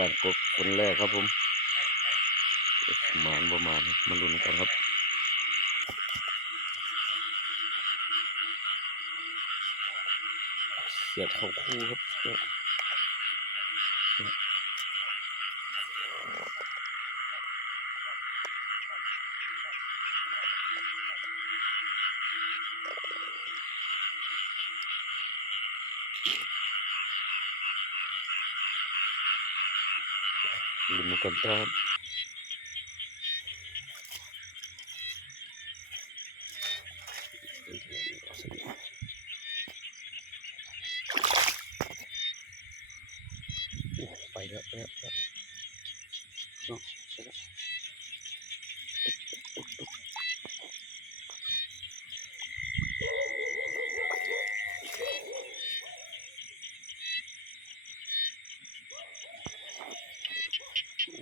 การกบคนแรกครับผมหมานประมาณมาลุ้นกันครับเสียดเข้าคู่ครับลุ้นกันต่อไปแล้วเนาะ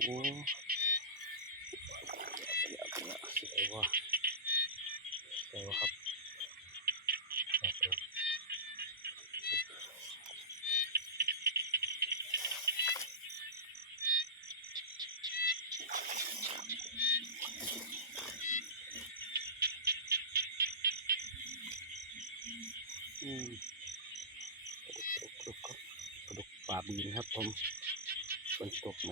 โอ้สวยว่ะสวยว่ะครับปลาดุกป่าบีนครับผมฝนตกไหม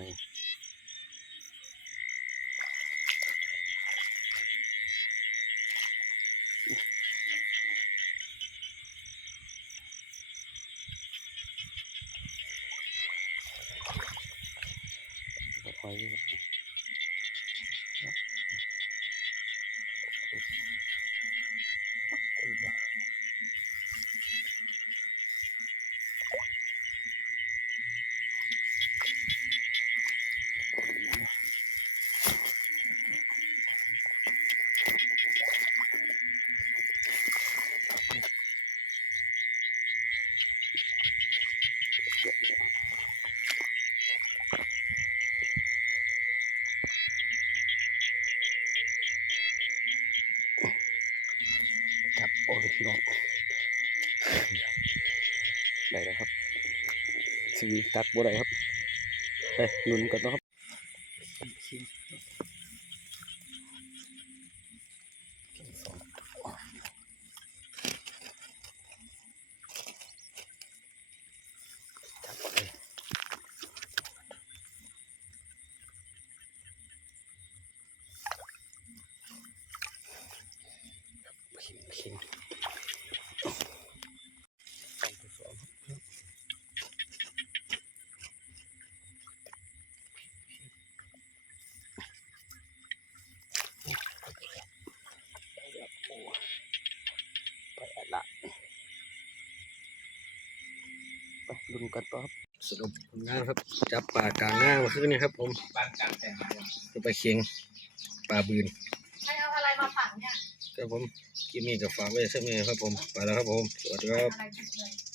คอยครับจับโอ้ยน้องได้แล้วครับสวีตัดบ่ได้ครับไปลุ้นกันนะครับขิงไปละไปลุ้นกันต่อครับสรุปผลงานครับจับปลากลางหน้ามาขึ้นนี่ครับผมจะไปเคียงปลาบืนใครเอาอะไรมาฝังเนี่ยครับผมคลิปนี้ก็ฝากไว้สักนิดครับผมไปแล้วครับผมสวัสดีครับ